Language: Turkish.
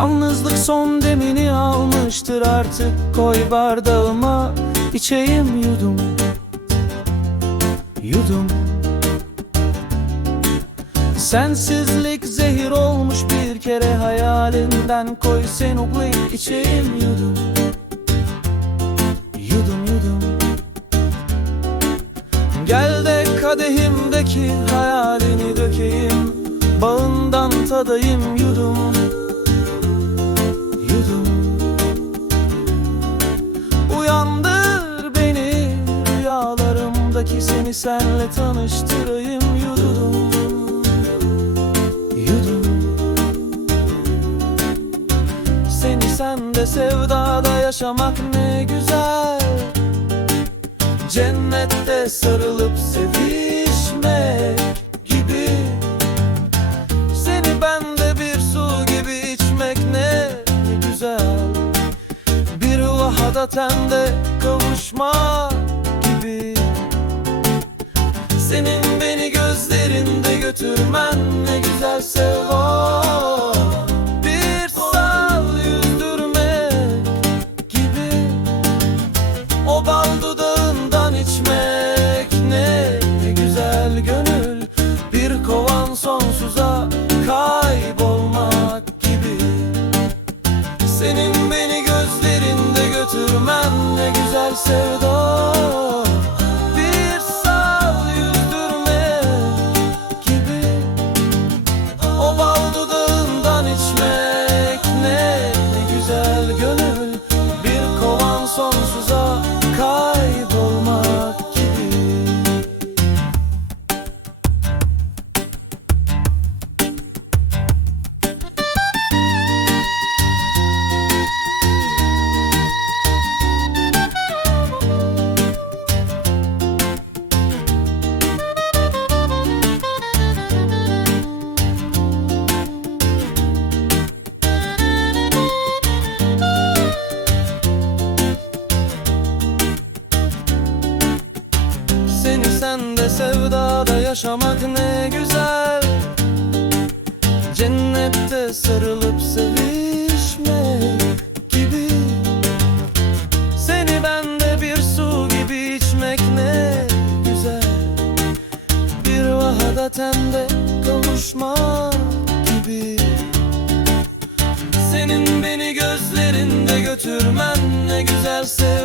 Yalnızlık son demini almıştır artık. Koy bardağıma içeyim yudum. Yudum. Sensizlik zehir olmuş bir kere hayalinden. Koy sen oklayıp içeyim yudum. Yudum yudum. Gel de kadehimdeki hayalini dökeyim. Bağından tadayım Yudum Rüyalarımdaki seni senle tanıştırayım yudum Yudum Seni sende sevdada yaşamak ne güzel. Cennette sarılıp sevişmek gibi. Seni bende bir su gibi içmek ne güzel. Bir vahada tende kavuşmak Senin beni gözlerinde götürmen ne güzel sevda Bir sal yüzdürmek gibi. O bal dudağından içmek ne, güzel gönül. Bir kovan sonsuza kaybolmak gibi. Senin beni gözlerinde götürmen ne güzel Seni sende sevdada yaşamak ne güzel. Cennette sarılıp sevişmek gibi. Seni bende bir su gibi içmek ne güzel. Bir vahada tende kavuşmak gibi. Senin beni gözlerinde götürmen ne güzel sevda